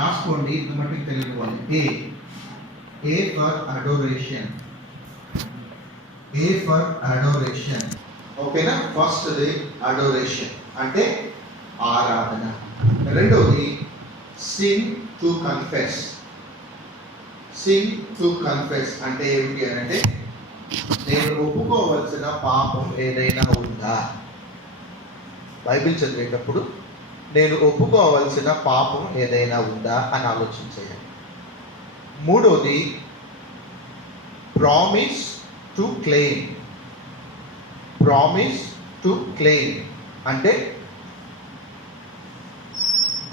రాసుకోండి, ఇంతమటికి తెలుసుకోవాలి. A for adoration. A for adoration. ఓకేనా? ఫస్ట్ది అడోరేషన్ అంటే ఆరాధన. రెండోది Singh to confess. Singh to confess అంటే ఏమిటి అని అంటే నేను ఒప్పుకోవలసిన పాపం ఏదైనా ఉందా. బైబిల్ చదివేటప్పుడు నేను ఒప్పుకోవలసిన పాపం ఏదైనా ఉందా అని ఆలోచించేయాలి. మూడోది promise to claim. Promise to claim అంటే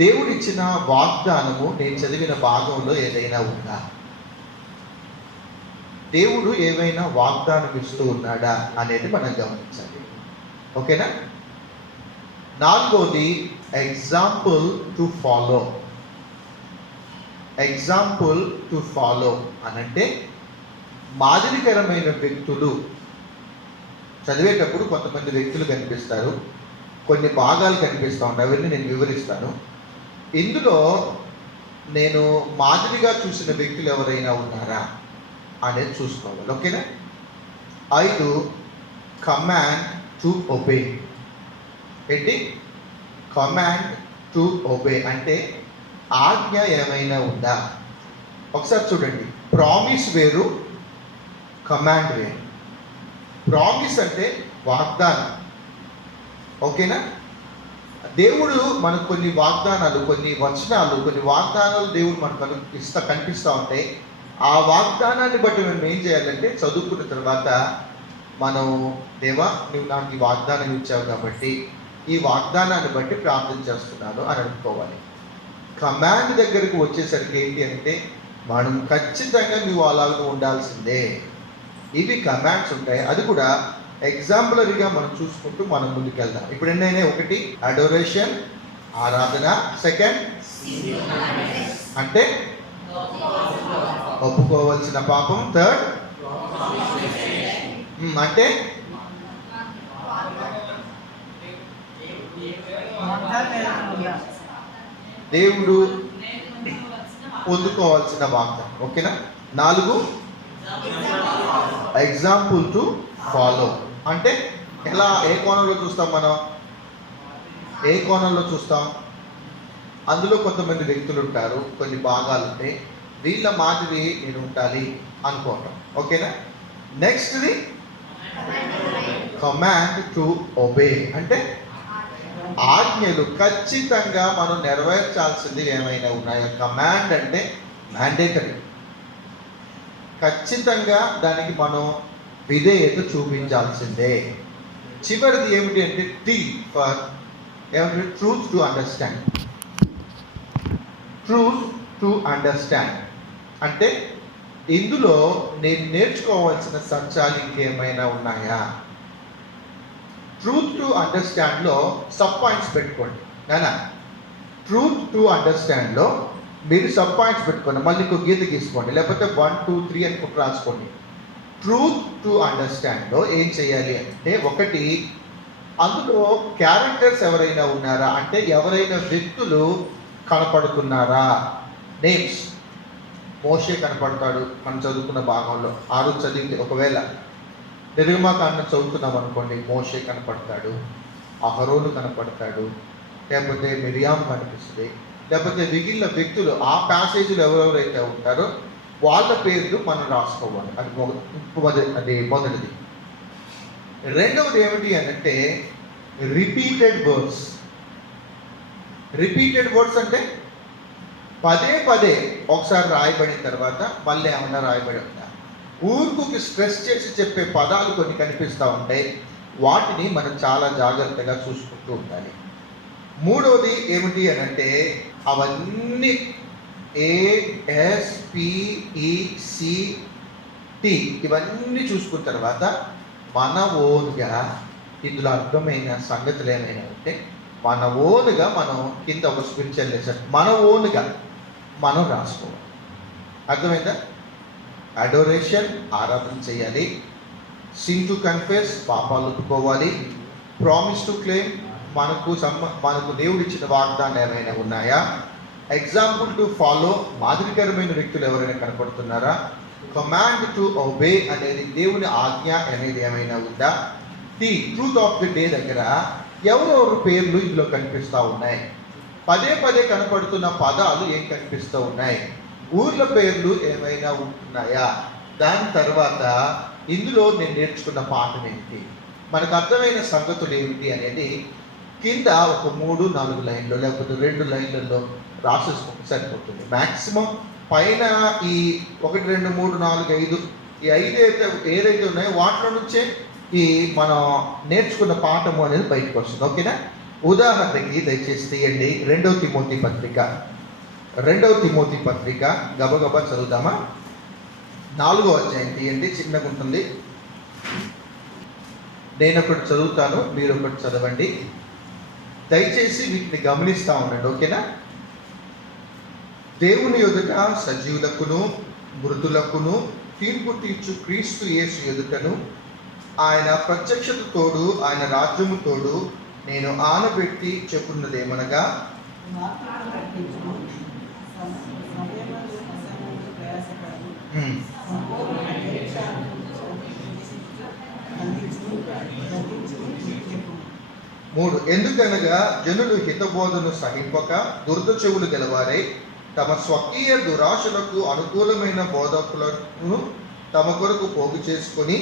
దేవుడిచ్చిన వాగ్దానము నేను చదివిన భాగంలో ఏదైనా ఉందా. దేవుడు ఏమైనా వాగ్దానం ఇస్తూ ఉన్నాడా అనేది మనం గమనించాలి. ఓకేనా? నాలుగోది example to follow. Example to follow అనంటే మాదిరికరమైన వ్యక్తులు. చదివేటప్పుడు కొంతమంది వ్యక్తులు కనిపిస్తారు, కొన్ని భాగాలు కనిపిస్తూ ఉంటాయి, అవన్నీ నేను వివరిస్తాను. ఇందులో నేను మాదిరిగా చూసిన వ్యక్తులు ఎవరైనా ఉన్నారా అనేది చూసుకోవాలి. ఓకేనా? 5 కమాండ్ టు ఒబే. ఏంటి? కమాండ్ టు ఒబే అంటే ఆజ్ఞ ఏమైనా ఉందా. ఒకసారి చూడండి, ప్రామిస్ వేరు, కమాండ్ వేరు. ప్రామిస్ అంటే వాగ్దానం. ఓకేనా? దేవుడు మనకు కొన్ని వాగ్దానాలు, కొన్ని వచనాలు, కొన్ని వాగ్దానాలు దేవుడు మనకు కనిపిస్తూ ఉంటాయి. ఆ వాగ్దానాన్ని బట్టి మనం ఏం చేయాలంటే చదువుకున్న తర్వాత మనం దేవా నువ్వు నాకు ఈ వాగ్దానం ఇచ్చావు కాబట్టి ఈ వాగ్దానాన్ని బట్టి ప్రార్థన చేస్తున్నాను అని అనుకోవాలి. కమాండ్ దగ్గరికి వచ్చేసరికి ఏంటి అంటే మనం ఖచ్చితంగా నువ్వు అలాగే ఉండాల్సిందే. ఇవి కమాండ్స్ ఉంటాయి. అది కూడా ఎగ్జాంపులరీగా మనం చూసుకుంటూ మనం ముందుకెళ్దాం. ఇప్పుడు ఎన్నైనా ఒకటి అడోరేషన్ ఆరాధన, సెకండ్ అంటే ఒప్పుకోవాల్సిన పాపం, థర్డ్ అంటే దేవుడు పొందుకోవాల్సిన వాగ్దానం. ఓకేనా? 4 ఎగ్జాంపుల్ టు ఫాలో అంటే ఎలా, ఏ కోణంలో చూస్తాం మనం, ఏ కోణంలో చూస్తాం. అందులో కొంతమంది వ్యక్తులు ఉంటారు, కొన్ని భాగాలు ఉంటాయి, వీళ్ళ మాదిరి నేను ఉండాలి అనుకోవటం. ఓకేనా? నెక్స్ట్ది కమాండ్ టు ఒబే అంటే ఆజ్ఞలు ఖచ్చితంగా మనం నెరవేర్చాల్సింది ఏమైనా ఉన్నాయో. కమాండ్ అంటే మ్యాండేటరీ, ఖచ్చితంగా దానికి మనం విధేయత చూపించాల్సిందే. చివరిది ఏమిటి అంటే టీ ఫర్ ఏమిటి? Truth to understand. Truth to understand అంటే ఇందులో నేను నేర్చుకోవాల్సిన సత్యాలు ఇంకేమైనా ఉన్నాయా. ట్రూత్ టు అండర్స్టాండ్లో సబ్ పాయింట్స్ పెట్టుకోండి నానా. ట్రూత్ టు అండర్స్టాండ్లో మీరు సబ్ పాయింట్స్ పెట్టుకోండి, మళ్ళీ ఇంకో గీత గీసుకోండి, లేకపోతే 1, 2, 3 అనుకుంటూ రాసుకోండి. ట్రూత్ టు అండర్స్టాండ్లో ఏం చేయాలి అంటే, ఒకటి అందులో క్యారెక్టర్స్ ఎవరైనా ఉన్నారా అంటే ఎవరైనా వ్యక్తులు కనపడుతున్నారా. నేమ్స్. మోషే కనపడతాడు మనం చదువుకున్న భాగంలో. 6 చదివితే ఒకవేళ నిర్గమాకాండం చదువుతున్నాం అనుకోండి, మోషే కనపడతాడు, అహరోను కనపడతాడు, లేకపోతే మిరియాం కనిపిస్తుంది, లేకపోతే మిగిలిన వ్యక్తులు ఆ ప్యాసేజీలు ఎవరెవరైతే ఉంటారో వాళ్ళ పేర్లు మనం రాసుకోవాలి. అది మొదటిది. రెండవది ఏమిటి అంటే రిపీటెడ్ వర్డ్స్. రిపీటెడ్ వర్డ్స్ అంటే పదే పదే ఒకసారి రాయబడిన తర్వాత మళ్ళీ ఏమన్నా రాయబడి ఉందా. ఊరుకు స్ట్రెస్ చేసి చెప్పే పదాలు కొన్ని కనిపిస్తూ ఉంటాయి, వాటిని మనం చాలా జాగ్రత్తగా చూసుకుంటూ ఉండాలి. మూడవది ఏమిటి అని అంటే అవన్నీ ASPECT ఇవన్నీ చూసుకున్న తర్వాత మన ఓన్గా ఇందులో అర్థమైన సంగతులు ఏమైనా ఉంటే మన ఓన్గా మనం కింద ఒక స్పిరిచువల్ లెసన్ మన ఓన్గా మనం రాసుకోవాలి. అర్థమైందా? అడోరేషన్ ఆరాధన చేయాలి, సింగ్ టు కన్ఫెస్ పాపాలు ఒప్పుకోవాలి, ప్రామిస్ టు క్లెయిమ్ మనకు దేవుడు ఇచ్చిన వాగ్దానం ఏమైనా ఉన్నాయా, ఎగ్జాంపుల్ టు ఫాలో, మాదిరికరమైన వ్యక్తులు ఎవరైనా కనపడుతున్నారా? కమాండ్ టు ఒబే అనేది దేవుని ఆజ్ఞ అనేది ఏమైనా ఉందా? The truth of the day దగ్గర ఎవరెవరు పేర్లు ఇందులో కనిపిస్తూ ఉన్నాయి? పదే పదే కనపడుతున్న పదాలు ఏం కనిపిస్తూ ఉన్నాయి? ఊర్ల పేర్లు ఏమైనా ఉంటున్నాయా? దాని తర్వాత ఇందులో నేను నేర్చుకున్న పాఠం ఏంటి, మనకు అర్థమైన సంగతులు ఏమిటి అనేది కింద ఒక 3-4 లైన్లో లేకపోతే 2 లైన్లలో రాసేసుకుంటే సరిపోతుంది. మ్యాక్సిమం పైన ఈ 1, 2, 3, 4, 5 ఈ 5 ఏదైతే ఉన్నాయో వాటిలో నుంచే ఈ మనం నేర్చుకున్న పాఠము అనేది బయటకు వస్తుంది. ఓకేనా? ఉదాహరణకి దయచేసి తీయండి 2వ తిమోతి పత్రిక గబగబా చదువుదామా? 4వ అధ్యాయం తీయండి, చిన్నగా ఉంటుంది. నేను ఒకటి చదువుతాను, మీరు ఒకటి చదవండి. దయచేసి వీటిని గమనిస్తూ ఉండండి. ఓకేనా? దేవుని ఎదుట సజీవులకును మృతులకును తీర్పు తీర్చు క్రీస్తు యేసు ఎదుటను ఆయన ప్రత్యక్షత తోడు ఆయన రాజ్యము తోడు నేను ఆనబెట్టి చెప్పున్నదేమనగా, ఎందుకనగా జనులు హితబోధను సహింపక దురద చెవులు గెలవారై తమ స్వకీయ దురాశలకు అనుకూలమైన బోధకులను తమ కొరకు పోగు చేసుకొని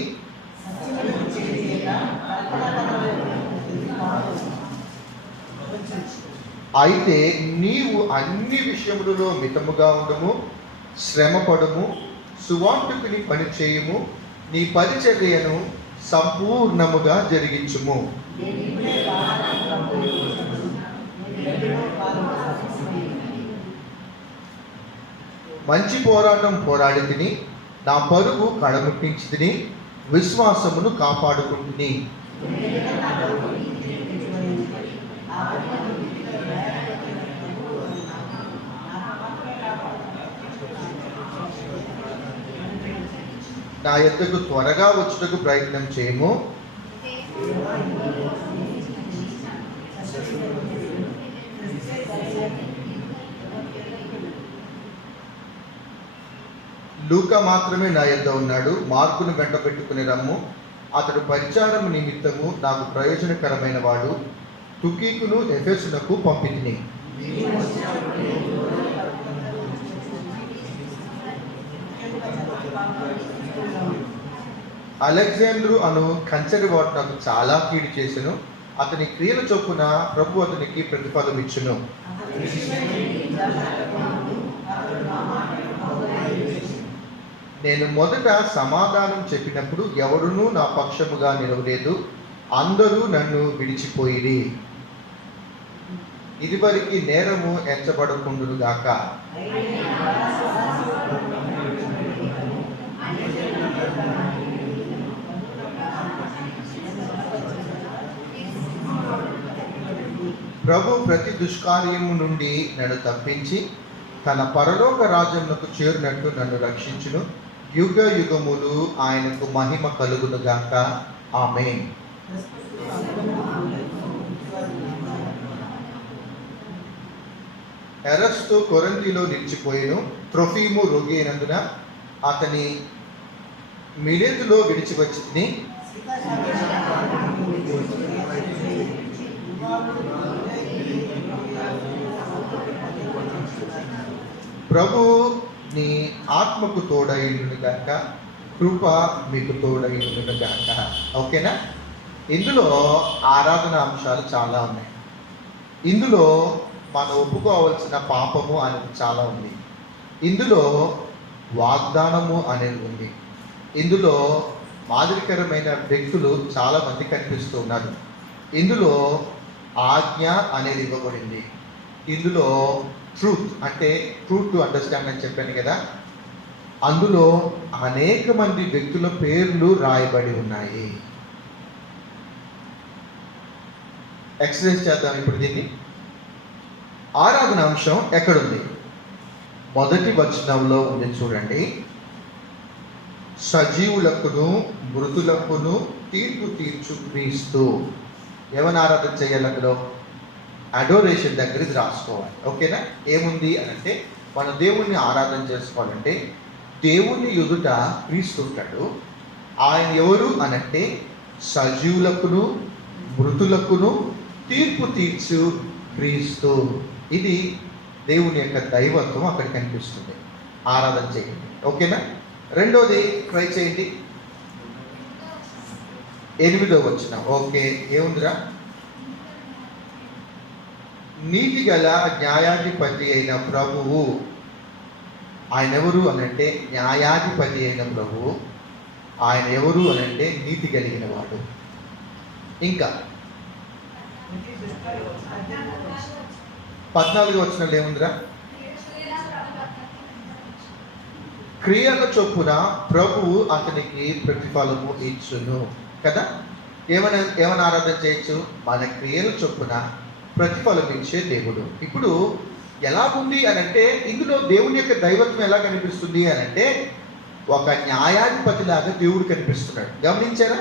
అయితే నీవు అన్ని విషయములలో మితముగా ఉండము, శ్రమపడము, సువార్తికుని పని చేయుము, నీ పరిచర్యను సంపూర్ణముగా జరిగించుము. మంచి పోరాటం పోరాడి తిని, నా పరుగు కడముట్టించి తిని, విశ్వాసమును కాపాడుకుంటుని. నా యొద్దకు త్వరగా వచ్చుటకు ప్రయత్నం చేయము. లూకా మాత్రమే నా యొద్ద ఉన్నాడు, మార్కును వెంట పెట్టుకుని రమ్ము. అతడు పరిచారము నిమిత్తము నాకు ప్రయోజనకరమైన వాడు. తుకీకును ఎఫెసునకు పంపితిని. అలెగ్జాండ్రు అను కంచెరివాడు నాకు చాలా కీడు చేసెను. అతని క్రియల చొప్పున ప్రభు అతనికి ప్రతిఫలం ఇచ్చును. నేను మొదట సమాధానం చెప్పినప్పుడు ఎవరునూ నా పక్షముగా నిలవలేదు, అందరూ నన్ను విడిచిపోయిరి. ఇదివరకు నేరము ఎంచబడకుండును గాక. ప్రభు ప్రతి దుష్కార్యము నుండి నన్ను తప్పించి తన పరలోక రాజ్యమునకు చేరినట్టు నన్ను రక్షించును. యుగ యుగములు ఆయనకు మహిమ కలుగును గాక. ఆమేన్. ఎరస్తు కొరింథీలో నిలిచిపోయెను. త్రోఫిము రోగి అయినందున అతని మిలేతులో విడిచి వచ్చింది. ప్రభు నీ ఆత్మకు తోడైండును గాక, కృప మీకు తోడైండును గాక. ఓకేనా? ఇందులో ఆరాధన అంశాలు చాలా ఉన్నాయి. ఇందులో మనం ఒప్పుకోవాల్సిన పాపము అనేది చాలా ఉంది. ఇందులో వాగ్దానము అనేది ఉంది. ఇందులో మాదిరికరమైన వ్యక్తులు చాలా మంది కనిపిస్తూ ఉన్నారు. ఇందులో ఆజ్ఞ అనేది ఇవ్వబడింది. ఇందులో ట్రూత్ అంటే ట్రూత్ టు అండర్స్టాండ్ అని చెప్పాను కదా, అందులో అనేక మంది వ్యక్తుల పేర్లు రాయబడి ఉన్నాయి. ఎక్సర్సైజ్ చేద్దాం ఇప్పుడు దీన్ని. ఆరాధన అంశం ఎక్కడుంది? మొదటి వచనంలో ఉంది చూడండి. సజీవులకును మృతులకును తీర్పు తీర్చు క్రీస్తు. ఏమని ఆరాధన చేయాలి? అందులో అడోరేషన్ దగ్గర ఇది రాసుకోవాలి. ఓకేనా? ఏముంది అని అంటే, మనం దేవుణ్ణి ఆరాధన చేసుకోవాలంటే దేవుని ఎదుట క్రీస్తు ఉంటాడు. ఆయన ఎవరు అనంటే సజీవులకును మృతులకును తీర్పు తీర్చు క్రీస్తు. ఇది దేవుని యొక్క దైవత్వం అక్కడ కనిపిస్తుంది. ఆరాధన చేయండి. ఓకేనా? రెండోది ట్రై చేయండి. 8వ వచనం. ఓకే, ఏముందిరా? నీతి గల న్యాయాధిపతి అయిన ప్రభువు. ఆయన ఎవరు అనంటే న్యాయాధిపతి అయిన ప్రభువు. ఆయన ఎవరు అనంటే నీతి కలిగిన వాడు. ఇంకా 14వ వచనంలో ఏముందిరా? క్రియల చొప్పున ప్రభువు అతనికి ప్రతిఫలము ఇచ్చును కదా. ఏమని ఆరాధన చేయొచ్చు? మన క్రియల చొప్పున ప్రతిఫలం ఇచ్చే దేవుడు. ఇప్పుడు ఎలాగుంది అనంటే, ఇందులో దేవుని యొక్క దైవత్వం ఎలా కనిపిస్తుంది అనంటే, ఒక న్యాయాధిపతిలాగా దేవుడు కనిపిస్తున్నాడు. గమనించారా?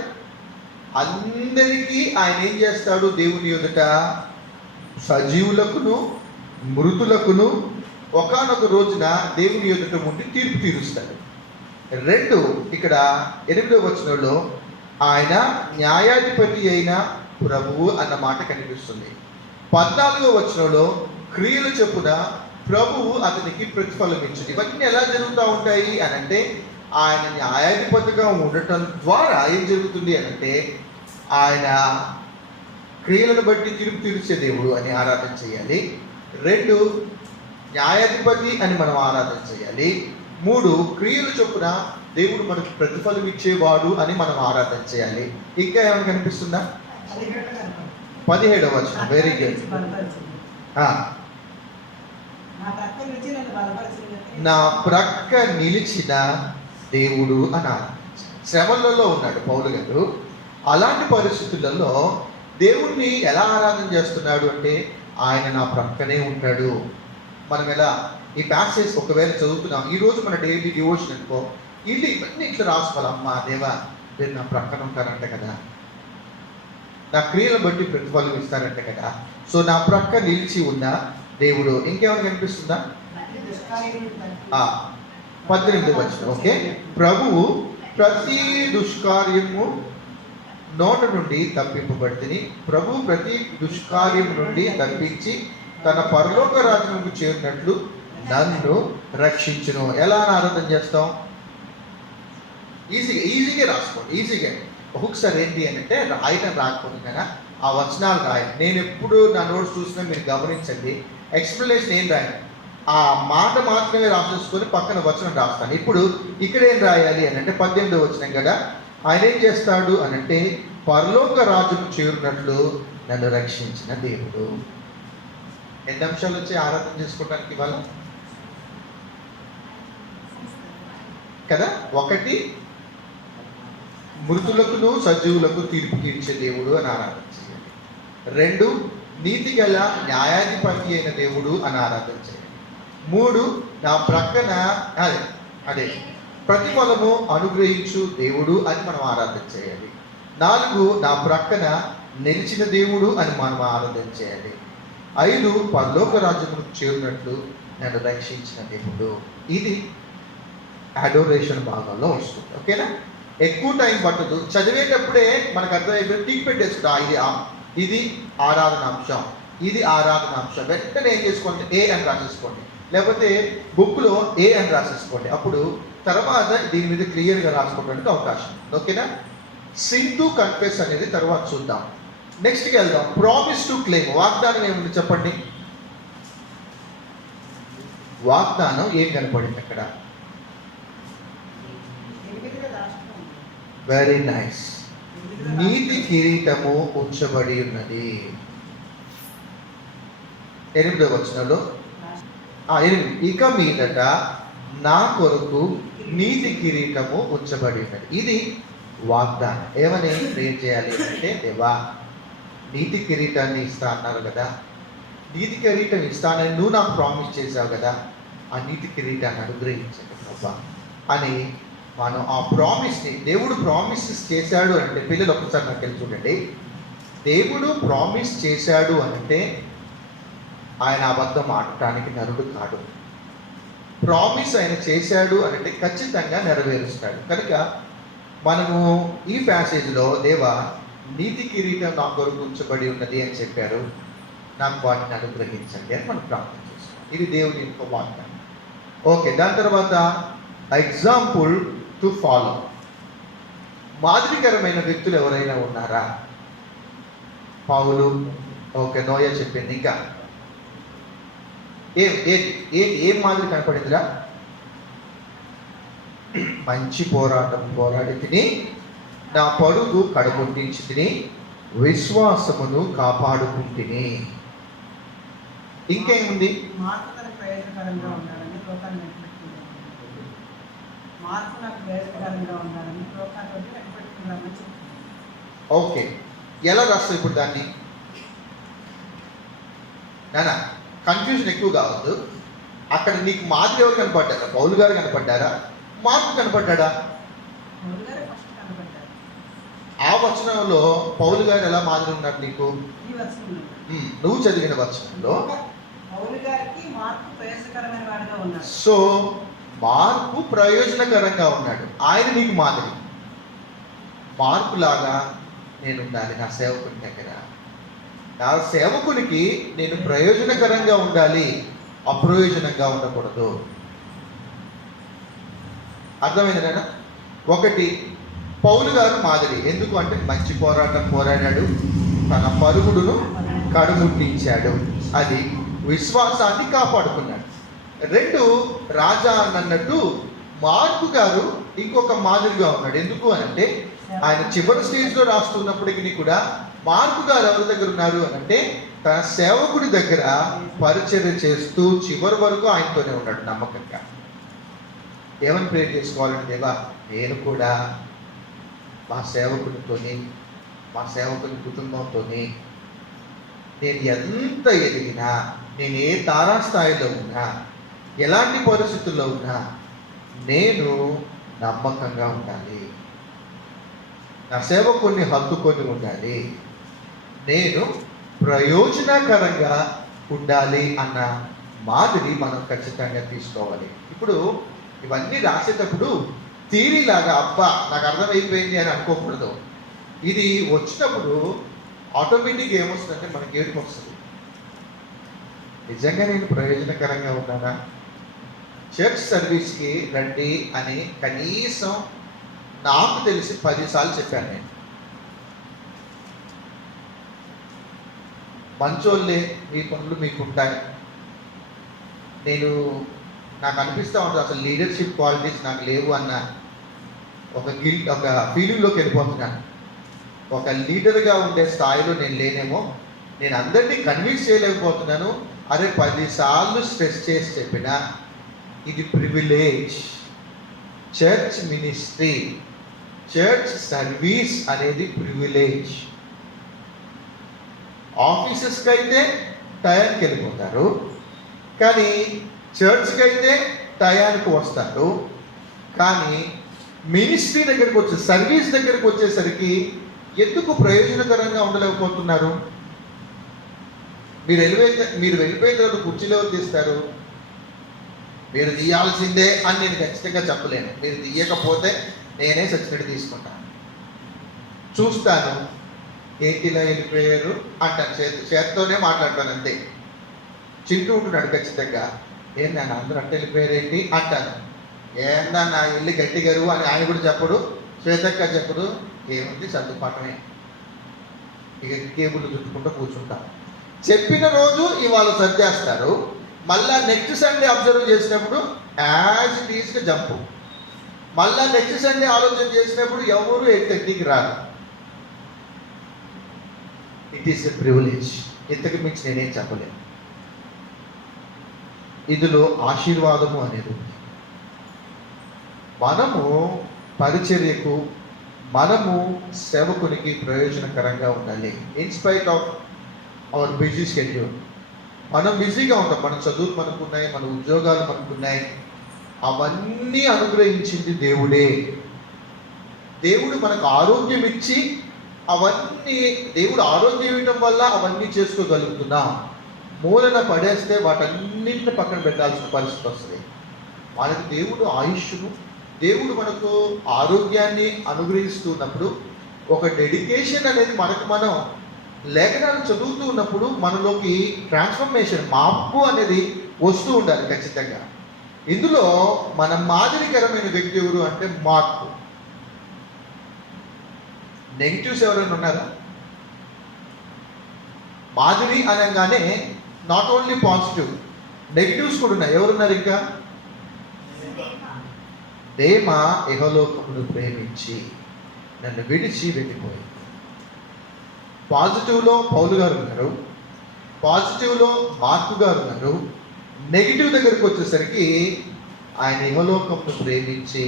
అందరికీ ఆయన ఏం చేస్తాడు? దేవుని ఎదుట సజీవులకును మృతులకును ఒకానొక రోజున దేవుని ఎదుట ఉండి తీర్పు తీరుస్తాడు. 2 ఇక్కడ 8వ వచనంలో ఆయన న్యాయాధిపతి అయిన ప్రభువు అన్న మాట కనిపిస్తుంది. 14వ వచనంలో క్రియలు చొప్పున ప్రభువు అతనికి ప్రతిఫలం ఇచ్చింది. ఇవన్నీ ఎలా జరుగుతూ ఉంటాయి అనంటే, ఆయన న్యాయాధిపతిగా ఉండటం ద్వారా ఏం జరుగుతుంది అనంటే, ఆయన క్రియలను బట్టి తీర్పు తీర్చే దేవుడు అని ఆరాధన చేయాలి. 2 న్యాయాధిపతి అని మనం ఆరాధన చేయాలి. 3 క్రియలు చొప్పున దేవుడు మనకు ప్రతిఫలం ఇచ్చేవాడు అని మనం ఆరాధన చేయాలి. ఇంకా ఏమైనా కనిపిస్తుందా? 17వ వచనం. Very good. నా ప్రక్క నిలిచిన దేవుడు అని ఆరాధించాలి. శ్రమలలో ఉన్నాడు పౌలు గారు. అలాంటి పరిస్థితులలో దేవుణ్ణి ఎలా ఆరాధన చేస్తున్నాడు అంటే, ఆయన నా ప్రక్కనే ఉంటాడు. మనం ఎలా ఈ ప్యాసేజ్ ఒకవేళ చదువుతున్నాం, ఈరోజు మన డైలీ డివోషన్ అనుకో, ఇవన్నీ ఇట్లా రాసుకోవాలి. అమ్మా దేవా, మీరు నా ప్రక్కన ఉంటారంట కదా, నా క్రియలను బట్టి ప్రతిఫలం ఇస్తారంట కదా. సో నా ప్రక్క నిలిచి ఉన్న దేవుడు. ఇంకేమైనా కనిపిస్తుందా? 18వ వచనం. ఓకే, ప్రభువు ప్రతి దుష్కార్యము నోట నుండి తప్పింపబడితిని. ప్రభు ప్రతి దుష్కార్యం నుండి తప్పించి తన పరలోక రాజ్యముకు చేరినట్లు నన్ను రక్షించును. ఎలా ఆరాధన చేస్తాం? ఈజీగా రాసుకోండి. ఈజీగా. ఒక్కొక్కసారి ఏంటి అని అంటే, రాయటం రాకపోతే కదా ఆ వచనాలు రాయండి. నేను ఎప్పుడు నా నోట్స్ చూసినా మీరు గమనించండి, ఎక్స్ప్లెనేషన్ ఏం రాయండి, ఆ మాట మాత్రమే రాసేసుకొని పక్కన వచనం రాస్తాను. ఇప్పుడు ఇక్కడ ఏం రాయాలి అని అంటే 18వ వచనం కదా, ఆయన ఏం చేస్తాడు అని అంటే, పరలోక రాజును చేరినట్లు నన్ను రక్షించిన దేవుడు. ఎన్ని అంశాలు వచ్చి ఆరాధన చేసుకోవడానికి ఇవాళ కదా? 1 మృతులకును సజీవులకు తీర్పు తీర్చే దేవుడు అని ఆరాధన చేయాలి. 2 నీతి గల న్యాయాధిపతి అయిన దేవుడు అని ఆరాధన చేయాలి. 3 నా ప్రక్కన అదే ప్రతిఫలము అనుగ్రహించు దేవుడు అని మనం ఆరాధన చేయాలి. 4 నా ప్రక్కన నిలిచిన దేవుడు అని మనం ఆరాధన చేయాలి. 5 పరలోక రాజ్యముకు చేరినట్లు నన్ను రక్షించిన దేవుడు. ఇది అడోరేషన్ భాగంలో వస్తుంది. ఓకేనా? ఎక్కువ టైం పట్టదు, చదివేటప్పుడే మనకు అర్థమైపోయి టిక్ పెట్టేసుకుంటా, ఇది ఆరాధన అంశం, ఇది ఆరాధన అంశం. వెంటనే ఏం చేసుకోండి, ఏ అని రాసేసుకోండి, లేకపోతే బుక్లో ఏ అని రాసేసుకోండి. అప్పుడు తర్వాత దీని మీద క్లియర్గా రాసుకోవడానికి అవకాశం. ఓకేనా? సింగ్ టు కన్ఫెస్ అనేది తర్వాత చూద్దాం. నెక్స్ట్కి వెళ్దాం. Promise to claim. వాగ్దానం ఏముంది చెప్పండి? వాగ్దానం ఏం కనపడింది అక్కడ? Very nice. నీతి కిరీటము ఉంచబడి ఉన్నది. 8వ వచనంలో 8 ఇక మీదట నా కొరకు నీతి కిరీటము ఉంచబడి ఉన్నది. ఇది వాగ్దానం. ఏమని ప్రేర్ చేయాలి అంటే, దేవా నీతి కిరీటాన్ని ఇస్తా అన్నారు కదా, నీతి కిరీటం ఇస్తానని నువ్వు నాకు ప్రామిస్ చేశావు కదా, ఆ నీతి కిరీటాన్ని అనుగ్రహించండి ప్రభా అని మనం ఆ ప్రామిస్ని, దేవుడు ప్రామిసెస్ చేశాడు అంటే, పిల్లలు ఒక్కసారి నాకు తెలిసి చూడండి, దేవుడు ప్రామిస్ చేశాడు అంటే ఆయన అబద్ధం ఆడటానికి నరుడు కాడు. ప్రామిస్ ఆయన చేశాడు అంటే ఖచ్చితంగా నెరవేరుస్తాడు. కనుక మనము ఈ ప్యాసేజ్లో దేవా నీతి కిరీటం నా కొరకు ఉంచబడి ఉన్నది అని చెప్పారు, నాకు వాటిని అనుగ్రహించండి అని మనం ప్రార్థన చేస్తాం. ఇది దేవుని యొక్క వాగ్దానం. ఓకే, దాని తర్వాత ఎగ్జాంపుల్ టు ఫాలో. మాదిరికరమైన వ్యక్తులు ఎవరైనా ఉన్నారా? పౌలు, ఓకే, నోయా చెప్పింది. ఇంకా ఏం మాదిరి కనపడిందిరా? మంచి పోరాటం పోరాడి తిని నా పరుగు కడగొట్టించి తిని విశ్వాసమును కాపాడుకుంటుని. ఇంకేముంది? ఓకే, ఎలా రాస్తావు ఇప్పుడు దాన్ని? నానా కన్ఫ్యూజన్ ఎక్కువ కావద్దు. అక్కడ నీకు మాదిరి ఎవరు కనపడ్డారా? పౌలు గారు కనపడ్డారా? మార్కు కనపడ్డా? ఆ వచనంలో పౌలు గారు ఎలా మాదిరి ఉన్నారు నీకు? నువ్వు చదివిన వచనంలో సో మార్కు ప్రయోజనకరంగా ఉన్నాడు, ఆయన నీకు మాదిరి. మార్కు లాగా నేను ఉండాలి నా సేవకుని దగ్గర. నా సేవకునికి నేను ప్రయోజనకరంగా ఉండాలి, అప్రయోజనంగా ఉండకూడదు. అర్థమైంది నాన్న? ఒకటి, పౌలు గారు మాదిరి. ఎందుకు అంటే మంచి పోరాటం పోరాడాడు, తన పరుగుడును కడుముట్టించాడు, అది విశ్వాసాన్ని కాపాడుకున్నాడు. రెండు, రాజా అన్నట్టు మార్కు గారు ఇంకొక మాదిరిగా ఉన్నాడు. ఎందుకు అంటే ఆయన చివరి స్టేజ్లో రాస్తున్నప్పటికీ కూడా మార్కు గారు ఎవరి దగ్గర ఉన్నారు అంటే తన సేవకుడి దగ్గర పరిచర్య చేస్తూ చివరి వరకు ఆయనతోనే ఉన్నాడు నమ్మకంగా. ఏమని ప్రేర్ చేసుకోవాలంటే, దేవా నేను కూడా మా సేవకునితోని, మా సేవకుని కుటుంబంతోని నేను ఎంత ఎదిగినా, నేను ఏ తారాస్థాయిలో ఉన్నా, ఎలాంటి పరిస్థితుల్లో ఉన్నా నేను నమ్మకంగా ఉండాలి, నా సేవకుని హత్తుకొని ఉండాలి, నేను ప్రయోజనకరంగా ఉండాలి అన్న మాదిరి మనం ఖచ్చితంగా తీసుకోవాలి. ఇప్పుడు ఇవన్నీ రాసేటప్పుడు థియరీలాగా అబ్బా నాకు అర్థమైపోయింది అని అనుకోకూడదు. ఇది వచ్చినప్పుడు ఆటోమేటిక్గా ఏమొస్తుందంటే మనకి ఏడుపు వస్తుంది. నిజంగా నేను ప్రయోజనకరంగా ఉన్నానా? చర్చ్ సర్వీస్కి రండి అని కనీసం నాకు తెలిసి 10 సార్లు చెప్పాను నేను. మంచోళ్ళే, మీ పనులు మీకు ఉంటాయి. నాకు అనిపిస్తూ ఉంటుంది అసలు లీడర్షిప్ క్వాలిటీస్ నాకు లేవు అన్న ఒక ఫీలింగ్లోకి వెళ్ళిపోతున్నాను. ఒక లీడర్గా ఉండే స్థాయిలో నేను లేనేమో, నేను అందరినీ కన్విన్స్ చేయలేకపోతున్నాను. అరే 10 సార్లు స్ట్రెస్ చేసి చెప్పినా ఇది privilege. Church ministry, church service అనేది ప్రివిలేజ్. ఆఫీసెస్కి అయితే టయానికి వెళ్ళిపోతారు, కానీ చర్చ్కి అయితే టయానికి వస్తారు. కానీ మినిస్ట్రీ దగ్గరికి వచ్చే, సర్వీస్ దగ్గరికి వచ్చేసరికి ఎందుకు ప్రయోజనకరంగా ఉండలేకపోతున్నారు? మీరు వెళ్ళిపోయిన తర్వాత కుర్చీలో తీస్తారు. మీరు తీయాల్సిందే అని నేను ఖచ్చితంగా చెప్పలేను. మీరు తీయకపోతే నేనే సచ్చినట్టు తీసుకుంటాను. చూస్తాను, ఏంటిలా వెళ్ళిపోయారు అంటాను, చేత్తోనే మాట్లాడతాను అంతే. చింటూ ఉంటున్నాడు ఖచ్చితంగా, ఏందన్నా అందరూ అంటే వెళ్ళిపోయారు ఏంటి అంటాను. ఏందన్నా వెళ్ళి గట్టిగారు అని ఆయన కూడా చెప్పడు, శ్వేతక్క చెప్పడు. ఏముంది సర్దుపాటమే, ఇక కేబుల్ చుట్టుకుంటూ కూర్చుంటాను. చెప్పిన రోజు ఇవాళ సర్దేస్తారు, మళ్ళా నెక్స్ట్ సండే అబ్జర్వ్ చేసినప్పుడు యాజ్ ఇట్ ఈస్గా జంపు, మళ్ళా నెక్స్ట్ సండే ఆలోచన చేసినప్పుడు ఎవరు 8:30కి రారు. It is a privilege. ఇంతకు మించి నేనేం చెప్పలేను. ఇందులో ఆశీర్వాదము అనేది మనము పరిచర్యకు, మనము సేవకునికి ప్రయోజనకరంగా ఉండాలి. In spite of our busy schedule. మనం బిజీగా ఉంటాం, మన చదువులు మనకున్నాయి, మన ఉద్యోగాలు మనకున్నాయి. అవన్నీ అనుగ్రహించింది దేవుడే. దేవుడు మనకు ఆరోగ్యం ఇచ్చి అవన్నీ, దేవుడు ఆరోగ్యం ఇవ్వడం వల్ల అవన్నీ చేసుకోగలుగుతున్నాం. మూలన పడేస్తే వాటన్నింటిని పక్కన పెట్టాల్సిన పరిస్థితి వస్తుంది. మనకు దేవుడు ఆయుష్ను, దేవుడు మనకు ఆరోగ్యాన్ని అనుగ్రహిస్తున్నప్పుడు ఒక డెడికేషన్ అనేది మనకు మనం లేఖనాలు చదువుతూ ఉన్నప్పుడు మనలోకి ట్రాన్స్ఫర్మేషన్, మార్పు అనేది వస్తూ ఉండాలి ఖచ్చితంగా. ఇందులో మన మాదిరికరమైన వ్యక్తి ఎవరు అంటే మార్పు. నెగిటివ్స్ ఎవరైనా ఉన్నారా? మాదిరి అనగానే నాట్ ఓన్లీ పాజిటివ్, నెగిటివ్స్ కూడా ఉన్నాయి. ఎవరున్నారు ఇంకా? దేమ ఇహలోకమును ప్రేమించి నన్ను విడిచి వెళ్ళిపోయింది. పాజిటివ్లో పౌలు గారు ఉన్నారు, పాజిటివ్లో మార్కు గారు ఉన్నారు. నెగిటివ్ దగ్గరికి వచ్చేసరికి ఆయన ఇహలోకమును ప్రేమించి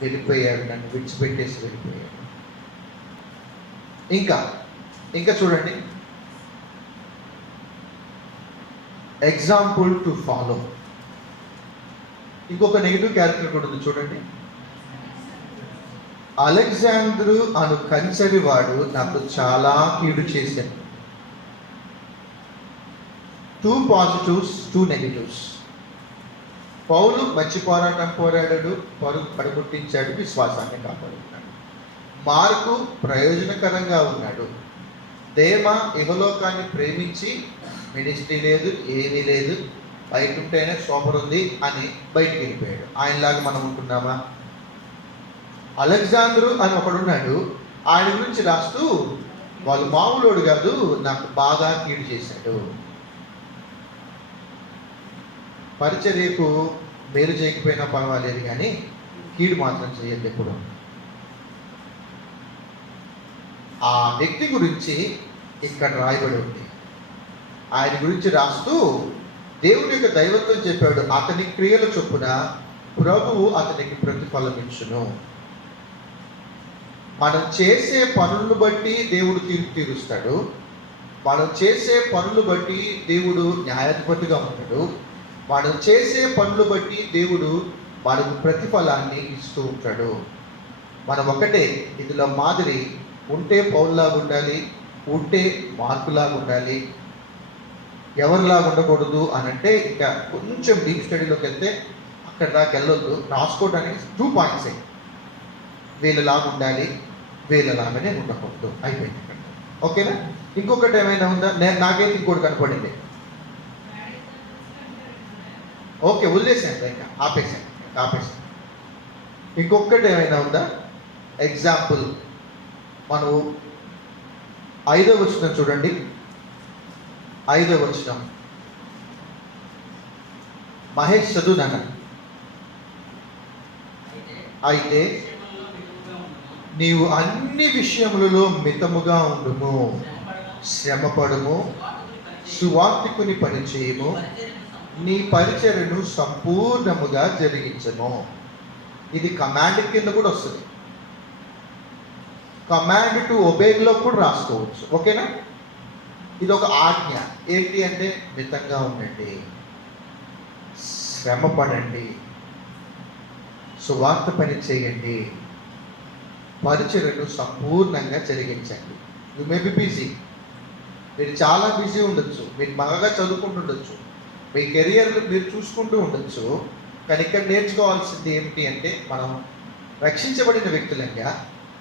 వెళ్ళిపోయాడు, నన్ను విడిచిపెట్టేసి వెళ్ళిపోయాడు. ఇంకా చూడండి, ఎగ్జాంపుల్ టు ఫాలో. ఇంకొక నెగిటివ్ క్యారెక్టర్ కూడా ఉంది చూడండి. అలెగ్జాండరు అను కంచెరి వాడు నాకు చాలా కీడు చేశాడు. 2 పాజిటివ్స్, 2 నెగిటివ్స్. పౌలు మంచి పోరాటం పోరాడాడు, పడగొట్టించాడు, విశ్వాసాన్ని కాపాడుకున్నాడు. మార్కు ప్రయోజనకరంగా ఉన్నాడు. దేమ ఇహలోకాన్ని ప్రేమించి మినిస్ట్రీ లేదు, ఏమీ లేదు, బయట ఉంటేనే సూపర్ ఉంది అని బయటికి వెళ్ళిపోయాడు. ఆయనలాగా మనం ఉంటున్నామా? అలెగ్జాండరు అని ఒకడున్నాడు, ఆయన గురించి రాస్తూ వాళ్ళు మామూలోడు కాదు, నాకు బాగా కీడు చేశాడు. పరిచర్యకు మేలు చేయకపోయినా పర్వాలేదు, కానీ కీడు మాత్రం చేయండి ఎప్పుడు. ఆ వ్యక్తి గురించి ఇక్కడ రాయబడి ఉంది. ఆయన గురించి రాస్తూ దేవుని యొక్క దైవత్వం చెప్పాడు. అతని క్రియల చొప్పున ప్రభువు అతనికి ప్రతిఫలం ఇచ్చును. మనం చేసే పనులను బట్టి దేవుడు తీర్పు తీరుస్తాడు. మనం చేసే పనులు బట్టి దేవుడు న్యాయాధిపతిగా ఉంటాడు. మనం చేసే పనులు బట్టి దేవుడు మనకు ప్రతిఫలాన్ని ఇస్తూ ఉంటాడు. మనం ఒకటే ఇందులో మాదిరి, ఉంటే పౌల్లాగా ఉండాలి, ఉంటే మార్కులాగా ఉండాలి. ఎవరిలాగా ఉండకూడదు అని అంటే ఇంకా కొంచెం డీప్ స్టడీలోకి వెళ్తే అక్కడ దాకా వెళ్ళొద్దు. రాసుకోవడానికి 2 పాయింట్స్. వీళ్ళలాగా ఉండాలి, వీళ్ళలాగానే ఉండకూడదు, అయిపోయింది ఇక్కడ. ఓకేనా? ఇంకొకటి ఏమైనా ఉందా? నాకైతే ఇంకోటి కనపడింది. ఓకే, వదిలేసాను, ఇంకా ఆపేసాను. ఇంకొకటి ఏమైనా ఉందా? ఎగ్జాంపుల్ మనం 5వ వచనం చూడండి. 5వ వచనం మహేష్ చదువునాన్న. అయితే నీవు అన్ని విషయములలో మితముగా ఉండుము, శ్రమపడుము, సువార్తికుని పని చేయము, నీ పరిచర్యను సంపూర్ణముగా జరిగించము. ఇది కమాండ్ కింద కూడా వస్తుంది. కమాండ్ టు ఒబేలో కూడా రాసుకోవచ్చు. ఓకేనా? ఇది ఒక ఆజ్ఞ. ఏంటి అంటే మితంగా ఉండండి, శ్రమ పడండి, సువార్త పని చేయండి, పరిచర్యను సంపూర్ణంగా జరిగించండి. యు మే బి బిజీ, మీరు చాలా బిజీ ఉండొచ్చు, మీరు బాగా చదువుకుంటుండొచ్చు, మీ కెరియర్లు మీరు చూసుకుంటూ ఉండొచ్చు. కానీ ఇక్కడ నేర్చుకోవాల్సింది ఏమిటి అంటే, మనం రక్షించబడిన వ్యక్తులంగా